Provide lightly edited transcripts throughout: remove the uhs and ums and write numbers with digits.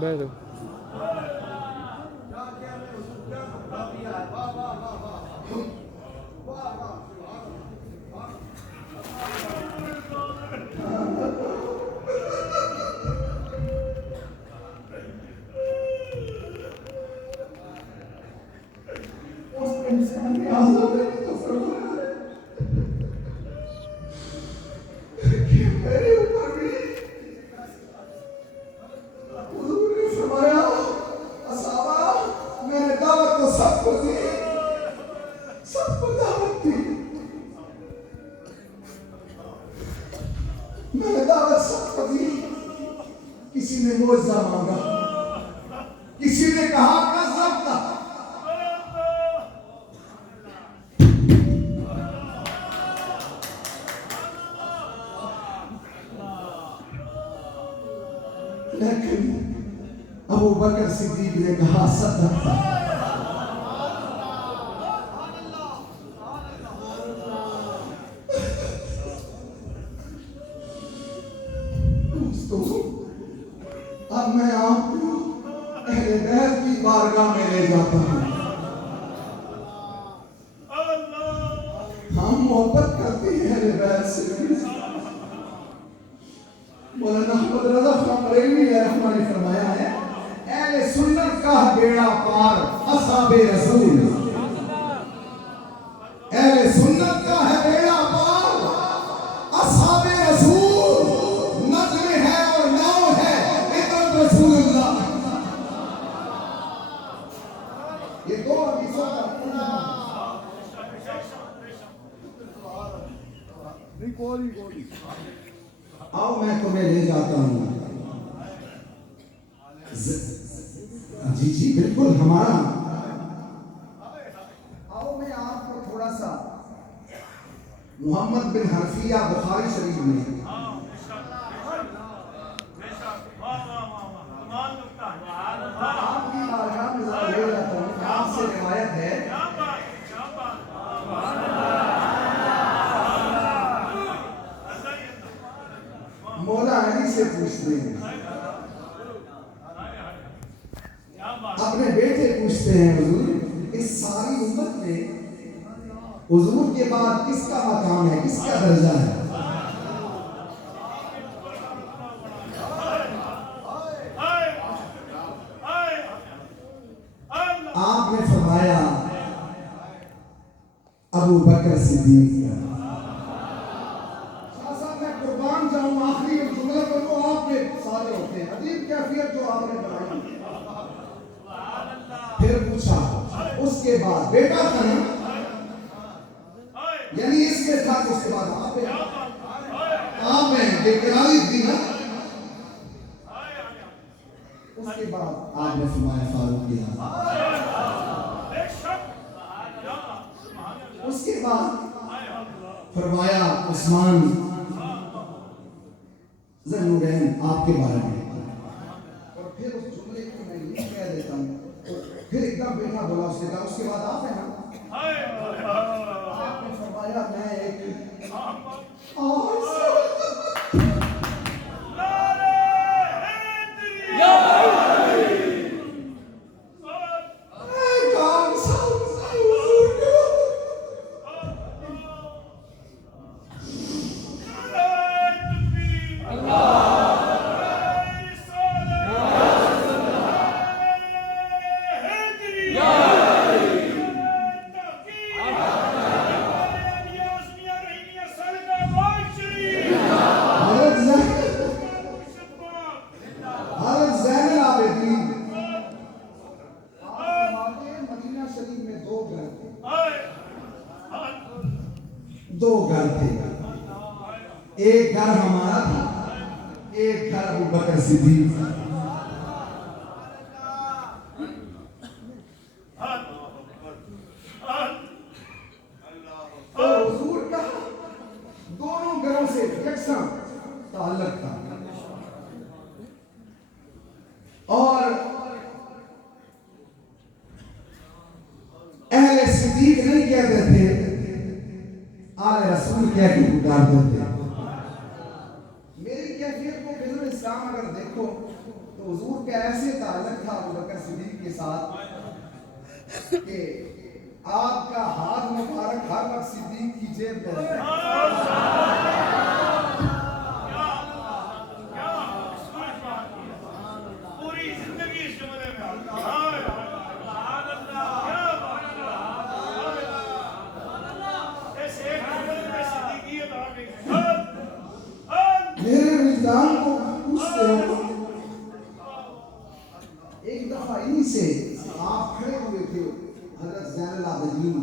بیٹھو. کسی نے معجزہ مانگا، کسی نے کہا کذبت. لیکن ابوبکر صدیق نے کہا صدقت. اب میں آپ کو اہل بیت کی بارگاہ میں لے جاتا ہوں. ہم محبت کرتے ہیں اہل بیت سے. مولانا احمد رضا خان بریلوی رحمہ نے فرمایا ہے اہل سنت کا بیڑا پار اصحاب رسول. اہل سنت کا ہے بیڑا پار اصحاب رسول. نظم ہے اور نام ہے رسول اللہ. یہ دو حدیثوں کا آؤ میں تمہیں لے جاتا ہوں. جی جی بالکل ہمارا. آؤ میں آپ کو تھوڑا سا محمد بن حنفیہ بخاری شریف میں آپ کی بارگاہ میں ذرا لے جاتا ہوں. آپ سے روایت ہے مولا علی سے پوچھتے ہیں، اپنے بیٹے پوچھتے ہیں حضور اس ساری امت میں حضور کے بعد کس کا مقام ہے، کس کا درجہ ہے؟ آپ نے فرمایا ابوبکر صدیق. صاحب میں قربان جاؤں آخری جملہ پر وہ آپ کے سارے ہوتے ہیں. عجیب کیفیت جو آپ نے بنائی. پھر پوچھا اس کے بعد بیٹا تھا نا، یعنی اس کے ساتھ اس کے بعد آپ ہیں یہ کرالی تھی نا. اس کے بعد آپ نے فرمایا فاروق کی. اس کے بعد فرمایا عثمان ذوالنورین آپ کے بارے میں. اور پھر اس جملے کو میں یہ کہہ دیتا ہوں. پھر ایک دم بیٹا بولا اس نے کہا اس کے بعد آپ ہیں نا. آپ نے فرمایا میں ایک دو گھر تھے. ایک گھر ہمارا تھا، ایک گھر ابوبکر صدیق. تو حضور کا دونوں گھروں سے یکساں تعلق تھا. اور اہل صدیق نہیں کہتے تھے، آل رسول کہہ کے پکارتے تھے. میری کیفیت کو فضل اسلام اگر دیکھو تو حضور کے ایسے کہ آپ کا ہاتھ مبارک ہر وقت صدیق کی جیب میں رہے. پوری زندگی اس جملے میں میرے وجدان کو پوچھتے ہو. ایک دفعہ انہی سے آپ کھڑے ہوئے تھے حضرت زین العابدین،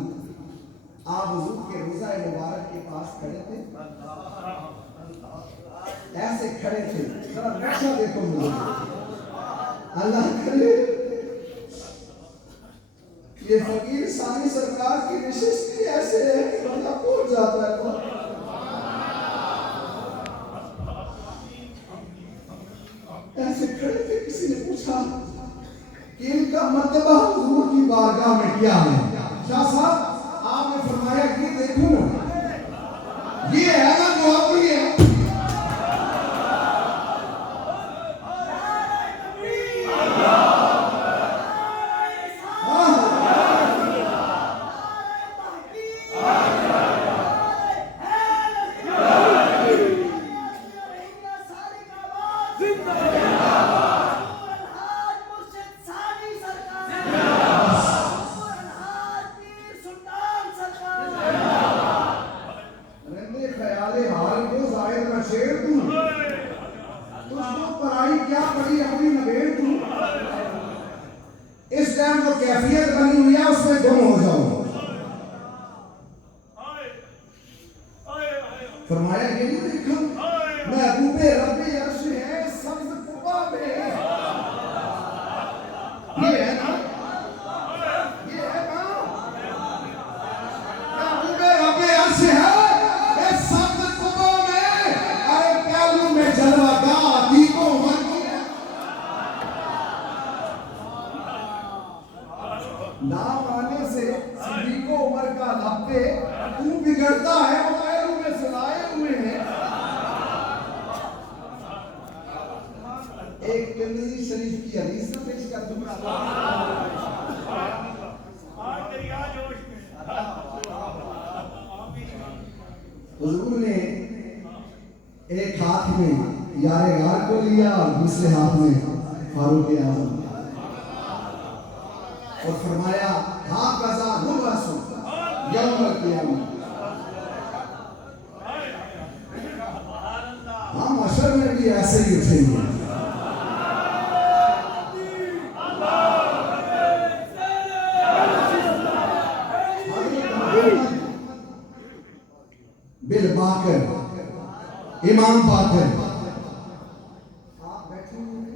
آپ حضور کے روضہ مبارک کے پاس کھڑے تھے، ایسے کھڑے تھے. ذرا نقشہ دیکھو مجھے، اللہ کرے یہ فقیر ثانی سرکار کی نشست بھی ایسے ہے کہ بندہ پہنچ جاتا ہے. ایسے کھڑے تھے. کسی نے پوچھا کہ ان کا مرتبہ حضور کی بارگاہ میں کیا ہے؟ شاہ صاحب آپ نے فرمایا کہ دیکھو یہ ہے نا جو اپنی ہے. فرمایا یہ نہیں دیکھا محبوب رب عرش ہے سبز قبا میں. یہ ہے نا، یہ ہے نا محبوب رب عرش ہے سبز قبا میں. ارے پہلو میں جلوہ گاہ عتیق و عمر کی ہے. نام آنے سے صدیق و عمر کا لب پہ تو بگڑتا ہے. ایک ترمذی شریف کی حدیث میں پیش کر دوں. حضور نے ایک ہاتھ میں یار غار کو لیا اور دوسرے ہاتھ میں فاروق اعظم اور فرمایا ہاکذا نبعث یوم القیامہ. ہم حشر میں بھی ایسے ہی اٹھیں گے. بالباقر امام باقر آپ بیٹھے ہوئے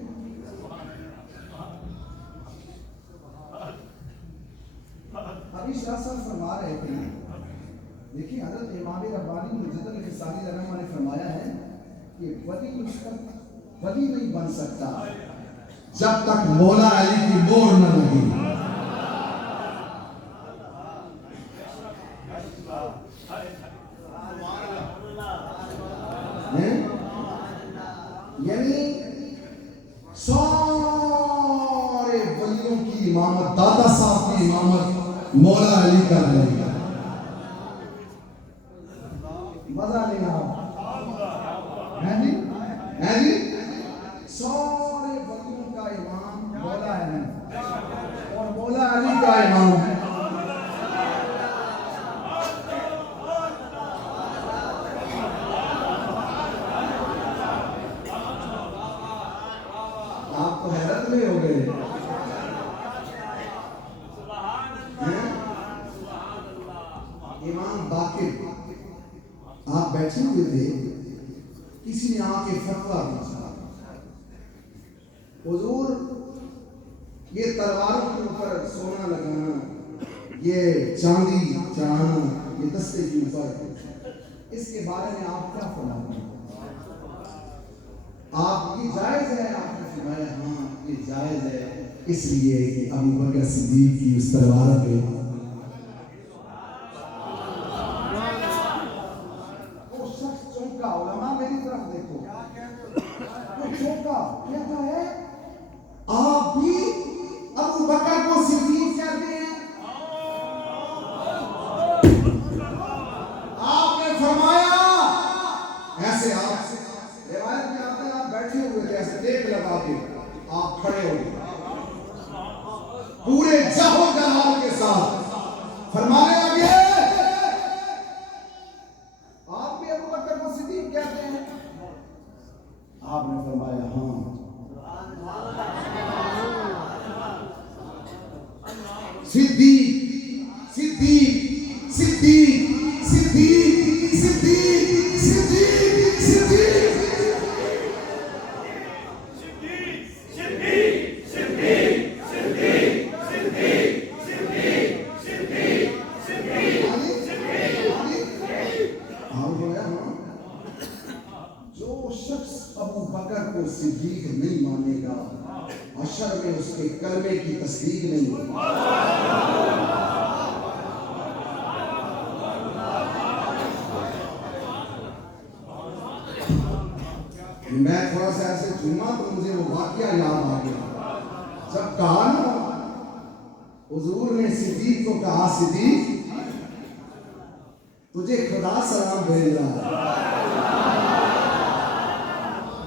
ابھی شاہ صاحب فرما رہے تھے. دیکھیں حضرت امام ربانی مجدد الفسانی رحمہ نے فرمایا ہے کہ ولی نہیں بن سکتا جب تک مولا علی کی مہر نہ لگی. یعنی سارے ولیوں کی امامت دادا صاحب کی امامت مولا علی کر رہے ہیں. مزہ نہیں آ جی سارے ولیوں کا امام مولا ہے اور مولا علی کا امام ہے. آپ تو حیرت میں ہو گئے. امام باقر آپ بیٹھے ہوئے تھے. کسی نے آ کے فتویٰ پوچھا حضور یہ تلواروں کے اوپر سونا لگانا، یہ چاندی چڑھانا، یہ دستے کے اوپر، اس کے بارے میں آپ کیا فرماتے ہیں؟ آپ یہ جائز ہے؟ آپ نے فرمایا ہاں یہ جائز ہے، اس لیے کہ ابوبکر صدیق کی اس تلوار پہ وہ شخص چونکا. علماء میری طرف دیکھو، وہ چونکا کہتا ہے آپ بھی ابوبکر کو صدیق کہتے ہیں جاہو جلال کے ساتھ فرمانے لگے آپ بھی ابوبکر کو صدیق کہتے ہیں؟ آپ نے فرمایا ہاں. صدیق صدیق صدیق صدیق صدیق صدیق صدیق صدیق نہیں مانے گا حشر میں اس کے کلمے کی تصدیق نہیں ہوگی. میں تھوڑا سا ایسے جھوما تو مجھے وہ واقعہ یاد آ گیا جب کہا نا حضور نے صدیق کو کہا صدیق تجھے خدا سلام بھیج رہا ہے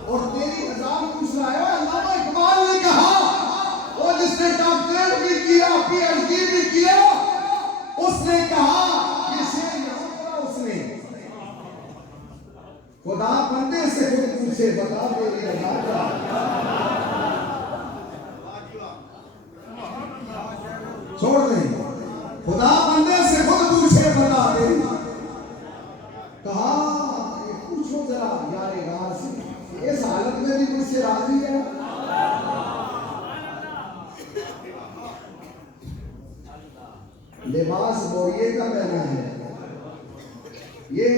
اور تیری نظام پوچھ رہا ہے. علامہ اقبال نے کہا وہ جس نے ڈاکٹریٹ بھی کیا پی ایچ ڈی بھی کیا اس نے کہا یہ شعر یہاں پڑا اس نے خدا بندے سے خود پوچھے بتا تیری رضا کیا. چھوڑ دیں خدا بندے سے خود پوچھے بتا تیری. کہا پوچھو ذرا یار غار سے اس حالت میں بھی مجھ سے راضی ہے؟ لباس بوریے کا پہنا ہے یہ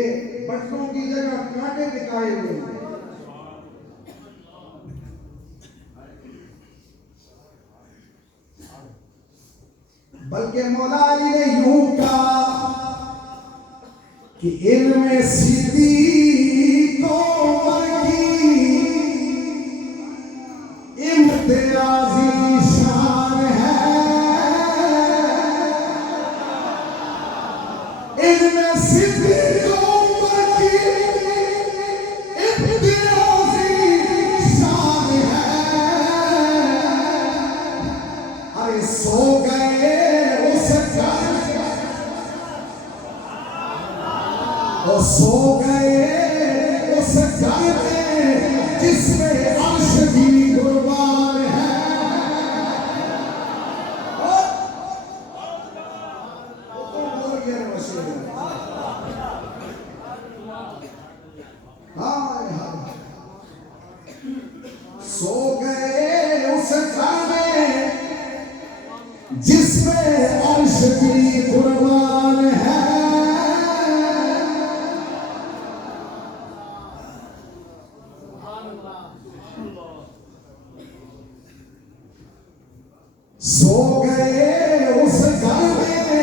بٹنوں کی جگہ کانٹے دکھائے ہوئے ہیں. بلکہ مولا علی نے یوں کہا کہ علم صدیق عمر کی امتیازی شان ہے. علم صدیق عمر کی امتیازی شان ہے. ارے سو گئے اس گھر اور سو گئے اس گھر میں جس میں عرش کی قربان ہے. سو گئے اس گھر میں جس میں عرش کی قربان ہے. سو گئے اس گھر میں.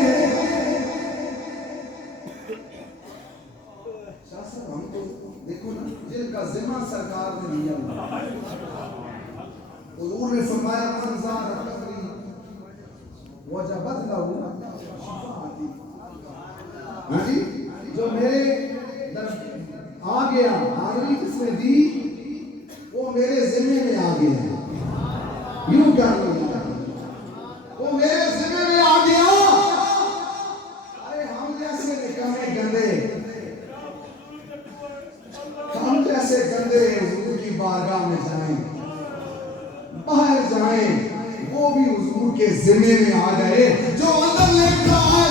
شاہ صاحب ہم تو دیکھو نا جن کا ذمہ سرکار نے لیا ہوا حضور نے فرمایا من زار قدری وجبت لہ شفاعتی. ہاں جی جو میرے آ گیا حاضری جس نے دی وہ میرے ذمہ میں آ گیا. یوں کر لیا وہ میرے ذمہ میں آ گیا. ارے ہم جیسے نکمے گندے ہم جیسے گندے حضور کی بارگاہ میں جائیں باہر جائیں وہ بھی حضور کے ذمہ میں آ گئے. جو اندر لکھا ہے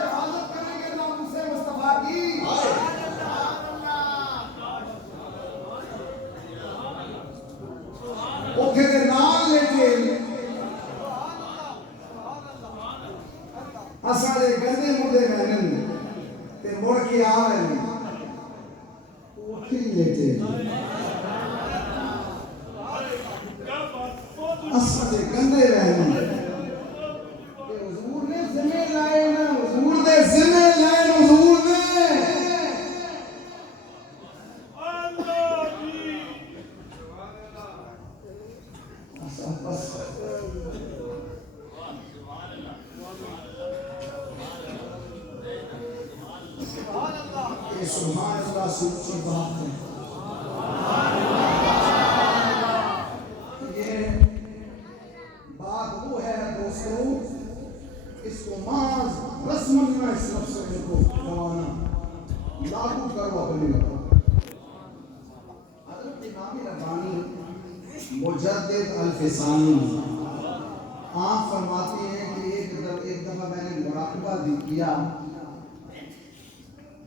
حفاظت کریں گے ناموس مصطفیٰ کی. وہ پھر نام لے کے اساں دے گندے مردے مہنن تے مڑ کے آ رہے ہیں لیتے اساں دے گندے رہنے حضور نے ذمہ لائے نا حضور دے ذمہ لائے حضور نے. سبحان اللہ سے اونچی بات ہے. مجدد الفسانی. آپ فرماتے ہیں کہ ایک دفعہ میں نے مراقبہ کیا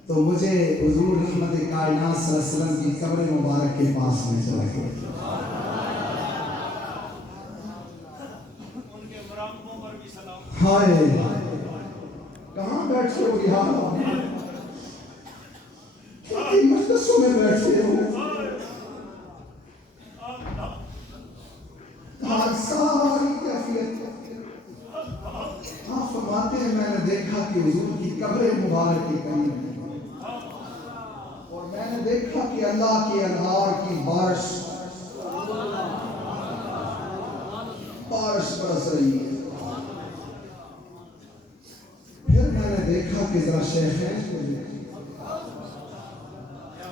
تو مجھے حضور رحمت کائنات صلی اللہ علیہ وسلم کی قبر مبارک کے پاس میں چلا گیا. ان کے مراقبوں پر بھی سلام. ہائے کہاں بیٹھے ہو یار؟ کتنی مجلسوں میں بیٹھے ہو؟ ساری کیفیت. آپ فرماتے ہیں میں نے دیکھا کہ حضور کی قبر مبارک کے قریب ہے اور میں نے دیکھا کہ اللہ کے انہار کی بارش برس رہی ہے. پھر میں نے دیکھا کہ ذرا شیخ ہے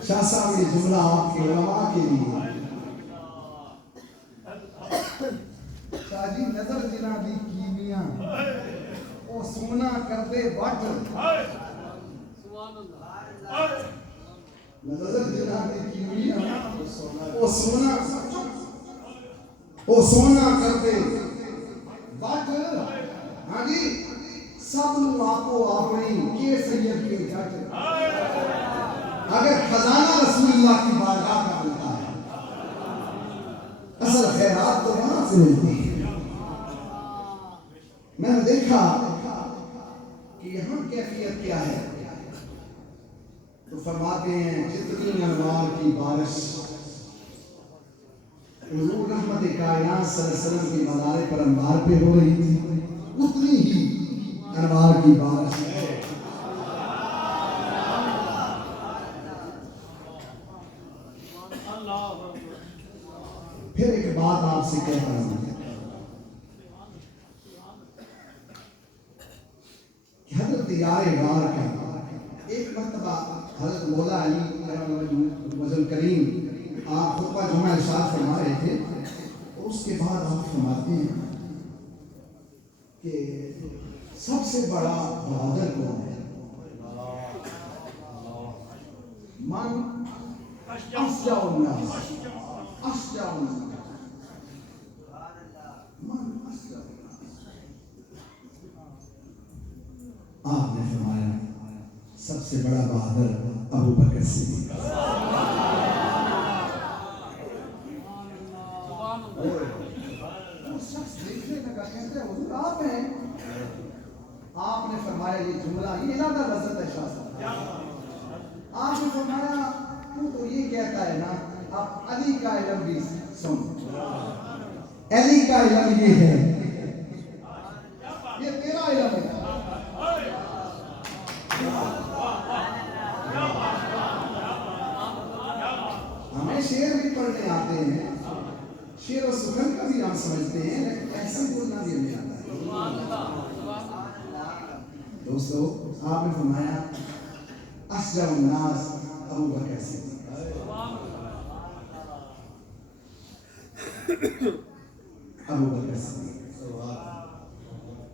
شاہ صاحب یہ جملہ آپ کے علماء کے لیے. شاہ جی نظر جنا دی کیمیاں او سونا کر دے وٹ. نظر جنا دی کیمیاں او سونا کر دے وٹ. ہاں جی سب لوگ آپ کو اپنی کے سید کے جٹ. اگر خزانہ رسول اللہ کی بارگاہ کا ملتا ہے اصل خیرات تو وہاں سے ملتی ہے. میں نے دیکھا کہ یہاں کیفیت کیا ہے تو فرماتے ہیں جتنی انوار کی بارش حضور رحمت کائنات صلی اللہ علیہ وسلم کی مزار پر انوار پہ ہو رہی تھی اتنی ہی انوار کی بارش ہے. پھر ایک بات آپ سے کہتا ہوں کہ حضرت یار غار کا ایک مرتبہ حضرت مولا علی وجل کریم آپ خطبہ جمعہ ارشاد فرما رہے تھے اور اس کے بعد آپ فرماتے ہیں کہ سب سے بڑا بہادر کون ہے؟ من اشجع الناس. اشجع الناس من اشجع الناس. آپ نے فرمایا سب سے بڑا بہادر ابوبکر صدیق. وہ شخص دیکھنے لگا کہتے ہیں حضور آپ ہیں. آپ نے فرمایا یہ جملہ یہ زیادہ لذت ہے شاہ صاحب. آپ نے فرمایا تو یہ کہتا ہے نا اب علی کا علم بھی سن. علی کا علم یہ ہے یہ تیرا علم ہے. ہمیں شعر بھی پڑھنے آتے ہیں شعر و سخن کا بھی ہم سمجھتے ہیں لیکن ایسا بولنا بھی ہمیں آتا ہے. دوستو آپ نے فرمایا اشجع الناس ابوبکر صدیق. ابوبکر صدیق.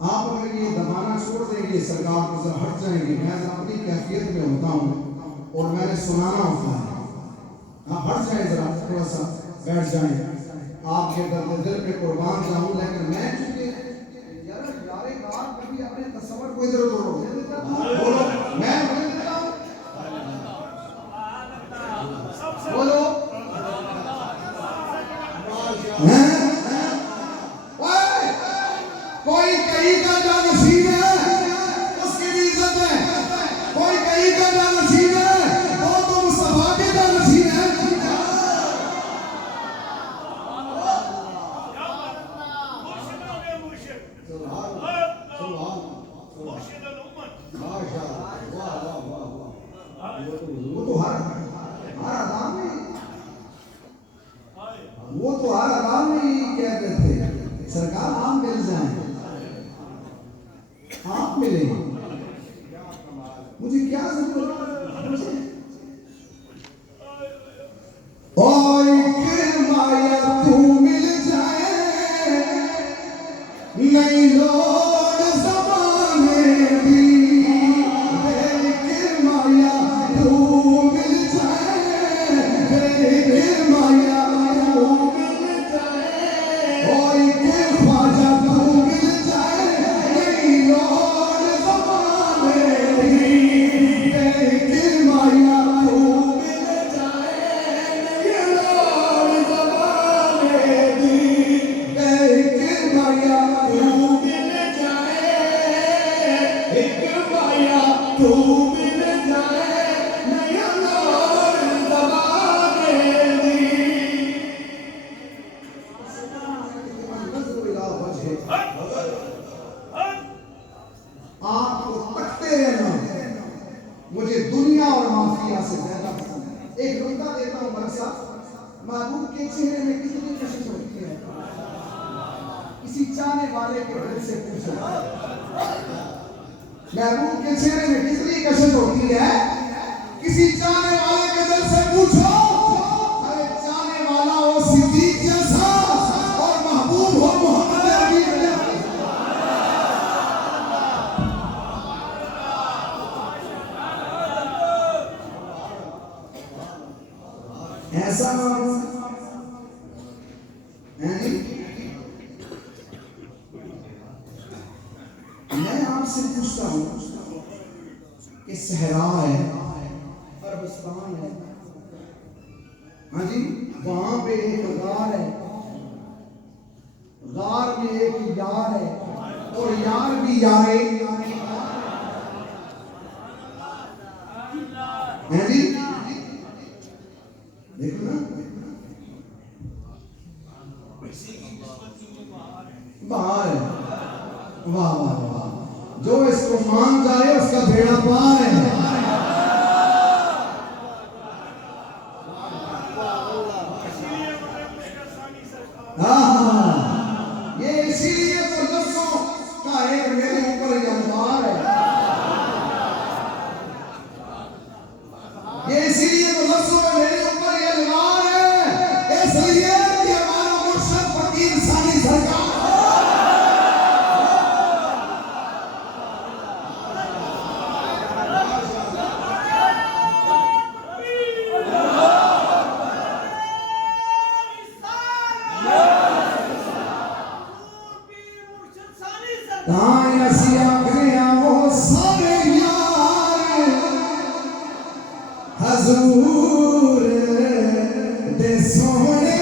آپ اگر یہ دبانا چھوڑ دیں گے سرکار کو ذرا ہٹ جائیں گے. میں اپنی کیفیت میں ہوتا ہوں اور میں نے سنانا ہوتا ہے. آپ ہٹ جائیں ذرا تھوڑا سا بیٹھ جائیں. آپ کے درد دل پہ قربان جاؤں لیکن میں چونکہ یار غار کبھی اپنے تصور کو ادھر ادھر بولو میں بولو کوئی کہیں کا جا نصیب ہے اس کی بھی عزت ہے. کوئی کہیں کا جا نصیب ہے وہ تو مصطفی کے جا نصیب ہے. وہ تو ہر عوام میں ہی کہتے تھے سرکار آپ مل جائیں آپ ملیں مجھے کیا ضرورت مجھے مایا تو مل جائے نہیں لوگ زمانے بھی مایا تو مل جائے مایا تو مل جائے محبوب کے چہرے میں کتنی کشش ہوتی ہے، کسی چاہنے والے کے دل سے پوچھو، محبوب کے چہرے میں کتنی کشش ہوتی ہے، کسی چاہنے والے کے دل سے پوچھو، ارے چاہنے والا ہو صدیق جیسا اور محبوب ہو محمد عربی جیسا۔ ایسا میں آپ سے پوچھتا ہوں کہ صحرا ہے، عربستان ہے، ہاں جی، وہاں پہ ایک غار ہے، غار میں ایک یار ہے اور یار بھی یارے ہیں جی، دیکھو نا باہر ہے، واہ واہ واہ، جو اس کو مان جائے اس کا بھیڑا پار ہے۔ یہ اسی لیے تو لفظوں کا ایک میرے اوپر یہ انوار ہے، یہ اسی لیے تو لفظوں کا میرے اوپر یہ انوار ہے، اس لیے کہ ہمارا مرشد فقیر ثانی سرکار حضور دے سونے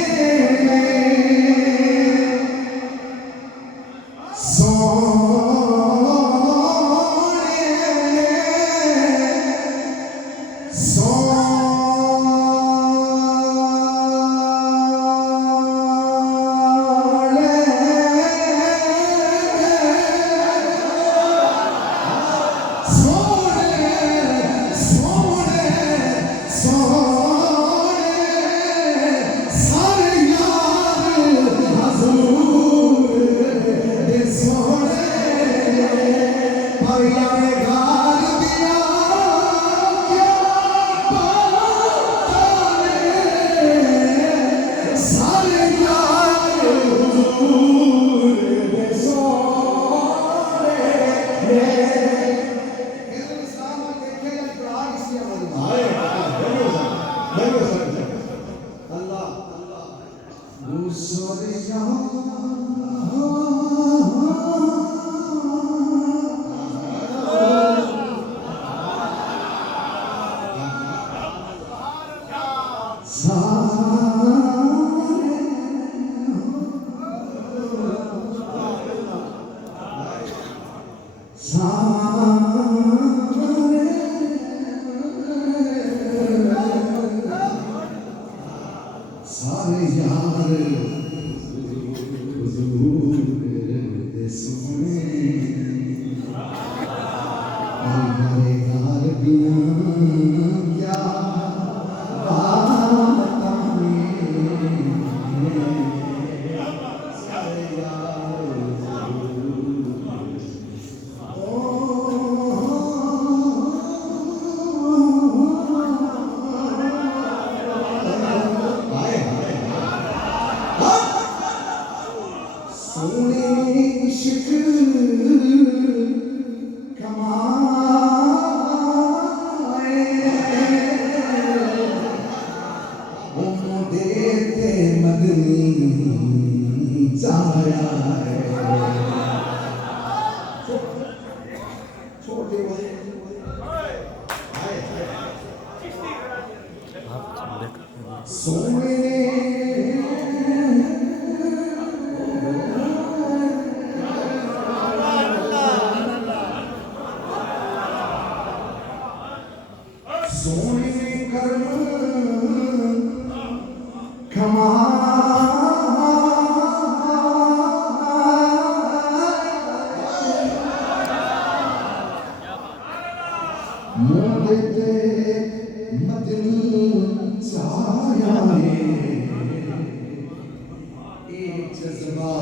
ایک جذبہ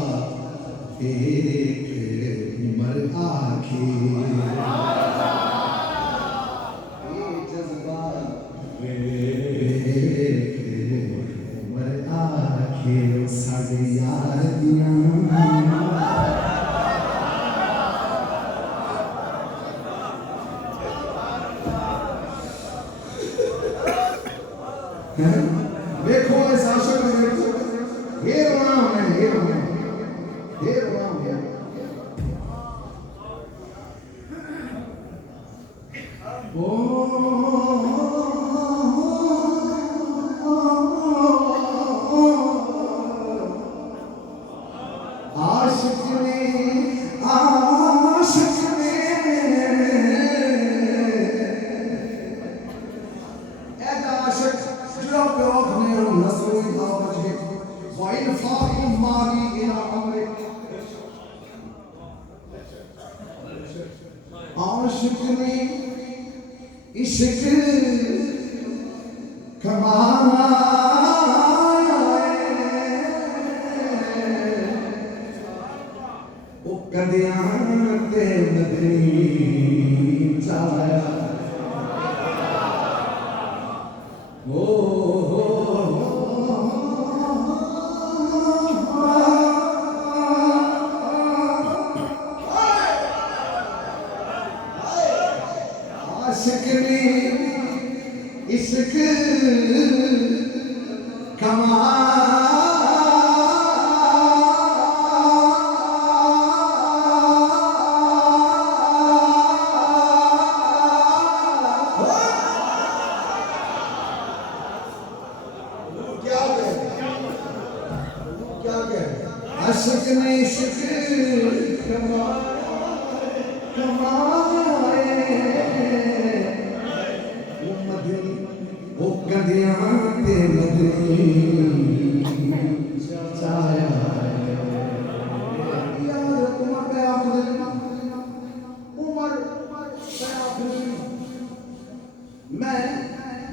ایک عمر آخر، ایک جذبہ ایک عمر آخر، ساڈے یار دیاں دیکھو اس عاشق میں دیکھو یہ رونا ہونا ہے، یہ رونا ہو گیا۔ عاشق نے عاشق نے عشق کمایا، وہ کدیاں تے مدنی چایا، عاشق نے عشق عاشق نے عشق کمائے، وہ مدنی وہ گدیاں تے مدنی چایا۔ عمر پہ آخر میں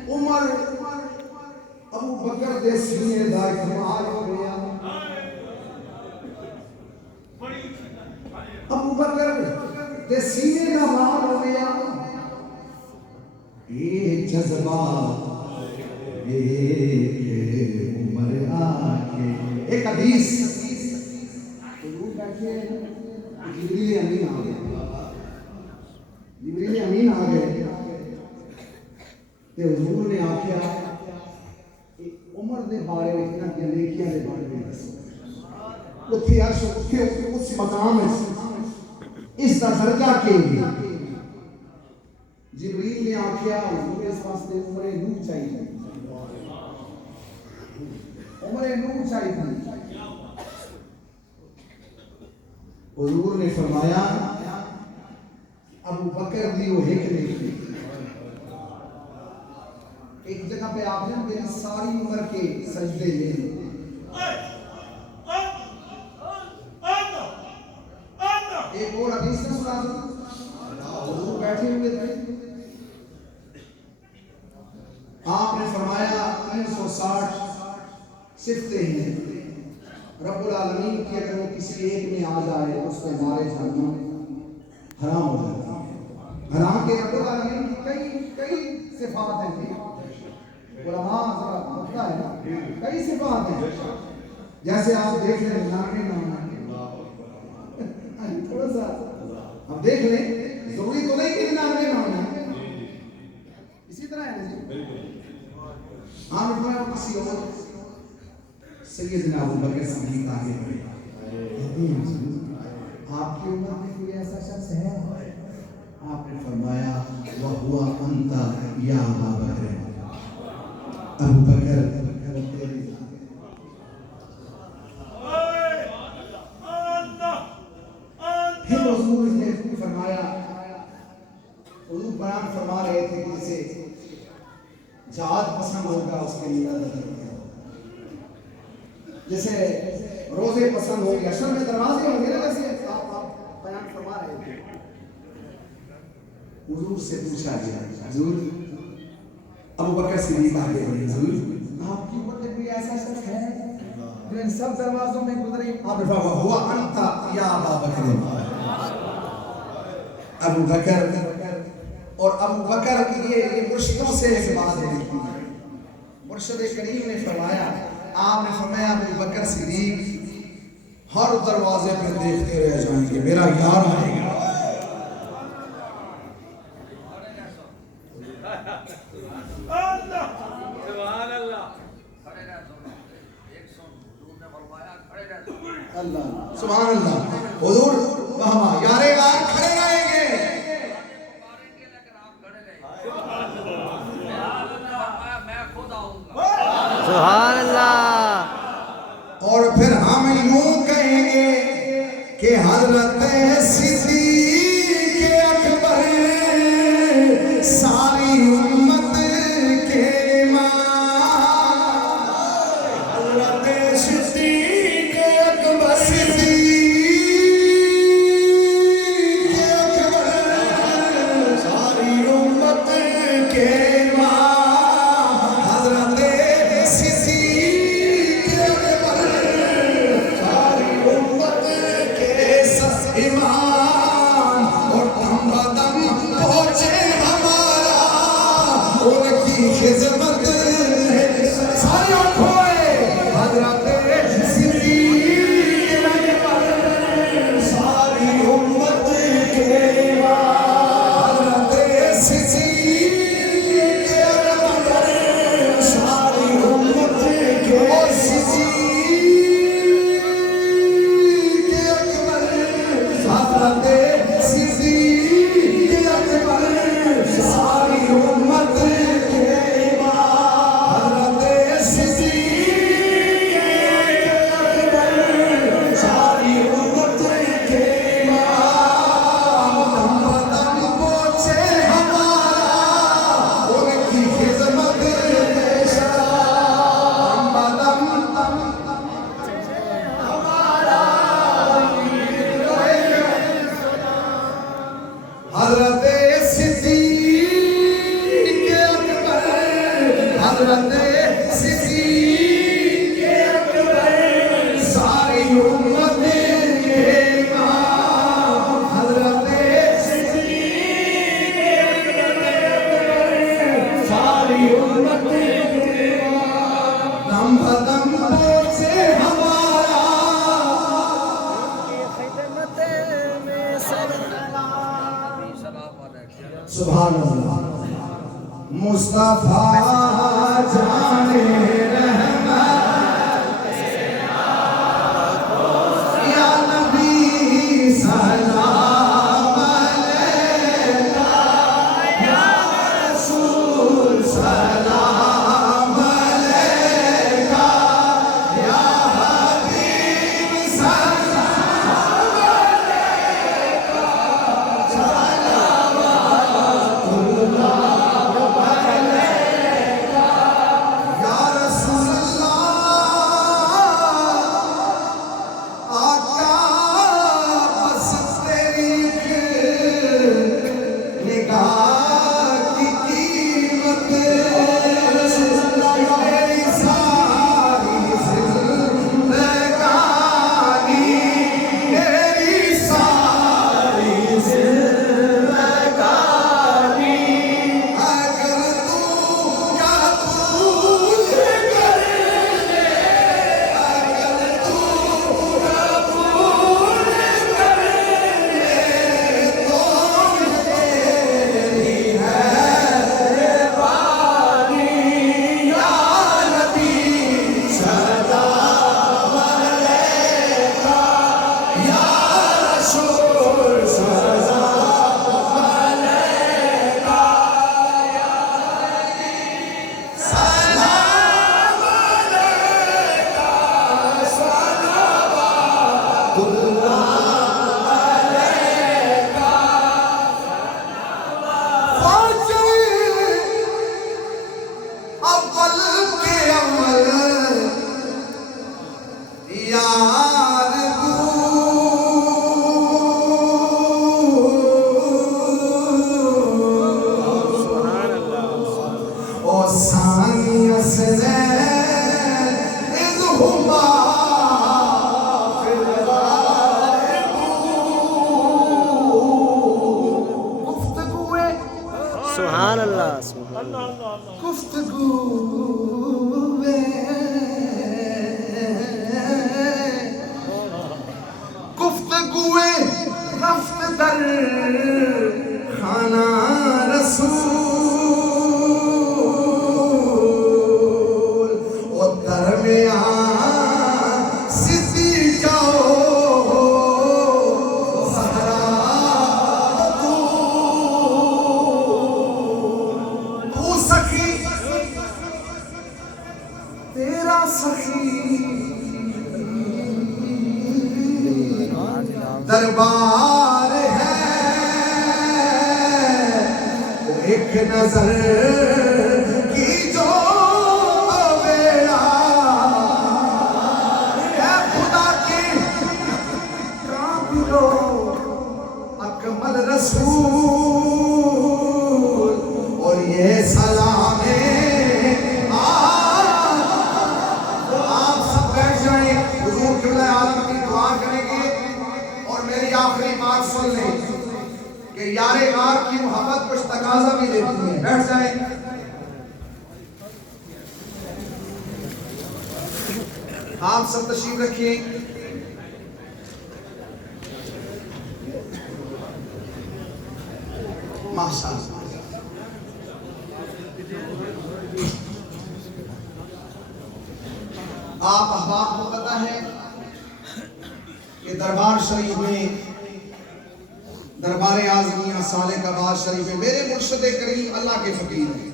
عمر ابوبکر دے سینے دا اکمال ہو گیا، ابوبکر دے سینے دا مال ہو گیا، ایک جذبہ ایک عمر آکے۔ ایک حدیث حضور بیٹھے جبریل امین آ گئے، جبریل امین آ گئے تے حضور نے آکھیا عمر دے بارے میں اتنا کہ نیکیاں دے بارے میں دسو، اتھے عرش اتھے اس مقام ہے اس دا درجہ کے لیے جبریل نے آکھیا حضور اس واسطے عمر نور چاہیے، عمر نور چاہیے۔ حضور نے فرمایا ابوبکر دی وہ ایک نیکی، ایک جگہ پہ آپ نے میری ساری عمر کے سجدے لے لے۔ ایک اور حدیث نے سنا دو، حضور بیٹھے ہوئے تھے، آپ نے فرمایا 360 صفتیں ہیں رب العالمین کی، اگر وہ کسی ایک میں آ جائے اس پہ مارے جانا حرام ہو جاتا ہے۔ حرام کے رب العالمین کی کئی صفات ہیں، علماء حضرات مطلع ہے نا، کئی صفات ہیں، جیسے آپ دیکھ لیں 99 نام ہے، تھوڑا سا اب دیکھ لیں، ضروری تو نہیں کہ 99 نام ہے، اسی طرح ہے نا جی۔ آپ نے کسی اور سیدنا ابوبکر صدیق آگے بڑھے، آپ کی عمر میں کوئی ایسا شخص ہے؟ آپ نے فرمایا وَهُوَ أَنْتَ يَا أَبَا بَكْرٍ، ابوبکر تیری ذات۔ پھر حضور نے فرمایا، حضور بیان فرما رہے تھے کہ جسے جہاد پسند ہوگا اس کے لیے جیسے روزے پسند ہو گیا، اصل میں دروازے ہوں گے نا، ویسے آپ بیان فرما رہے تھے۔ حضور سے پوچھا گیا، حضور ابوبکر صدیق آگے بڑھے، حضور آپ کی عمر میں کوئی ایسا شخص ہے؟ جو ان سب دروازوں میں گزری، آپ نے فرمایا ہوا انت یا ابوبکر، ابوبکر. اور ابوبکر یہ مرشدوں سے ایک بات لکھی ہے. مرشد کریم نے فرمایا، آپ نے فرمایا ابوبکر صدیق ہر دروازے پہ دیکھتے رہ جائیں گے میرا یار آئے گا. اللہ سبحان اللہ. حضور وہاں یارے غار کھڑے رہیں گے. سبحان اللہ. اور پھر ہم یوں کہیں گے کہ حضرت صدیق اکبر ساری امت کے امام، حضرت صدیق اکبر، صدیق اکبر ساری امت کے امام، حضرت صدیق اکبر ساری امت کے امام. اور دم بدم پہنچے ہمارا ان کی خدمت میں سارے کھوئے. حضرت صدیق اکبر ساری امت کے امام، حضرت صدیق اکبر ساری امت کے اور صدیق اکبر، حضرت صدیق اکبر ساری امت کے امام، حضرت صدیق اکبر ساری امت کے امام. دم بدم پہنچے ہمارا ان کی خدمت میں سلام، دم بدم ہمارا حضرت صدیق اکبر، حضرت صدیق اکبر ساری امت کے امام، حضرت صدیق اکبر ساری امت کے امام. دم بدم پہنچے ہمارا سبحان اللہ. مصطفی جانے رحمت یا نبی سلام علیکہ، یا رسول سلام علیکہ، یا حبیب سلام علیکہ، صلوات اللہ یا رسول اللہ. آقا بس تیری نگاہ کی قیمت، میری ساری زندگانی، میری ساری زندگانی، اگر تو قبول کر لے، اگر تو قبول کر لے تو تیری ہے بانی، یا نبی سلام علیکہ، یا رسول سلام علیکہ، سلام علیکہ، صلوات اللہ علیکہ. فوج اول کے اول یار او ثانی اسنے اذ ہما گفتگوئے رفت در خانہ رسول و درمیان صدیقہ و زہرا تو سخی تیرا سخی دربار ہے ایک نظر کی جو بیڑا ہے خدا کی کاملو اکمل رسول اور یہ سلام ہے آپ سب بیٹھ جائیں حضور قبلہ عالم کی دعا کریں گے اور میری آخری بات سن لیں کہ یار غار کی محبت کچھ تقاضا بھی دیتی ہے. بیٹھ جائیں. آپ سب تشریف رکھیے. ماشاءاللہ آپ احباب کو پتہ ہے کہ دربار شریف میں دربار-e-Azmia سالک آباد شریف میں میرے مرشد کریم اللہ کے فقیر ہیں.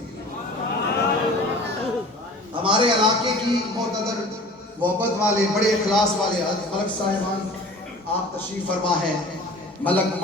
ہمارے علاقے کی معتبر محبت والے بڑے اخلاص والے ملک صاحبان آپ تشریف فرما ہے. ملک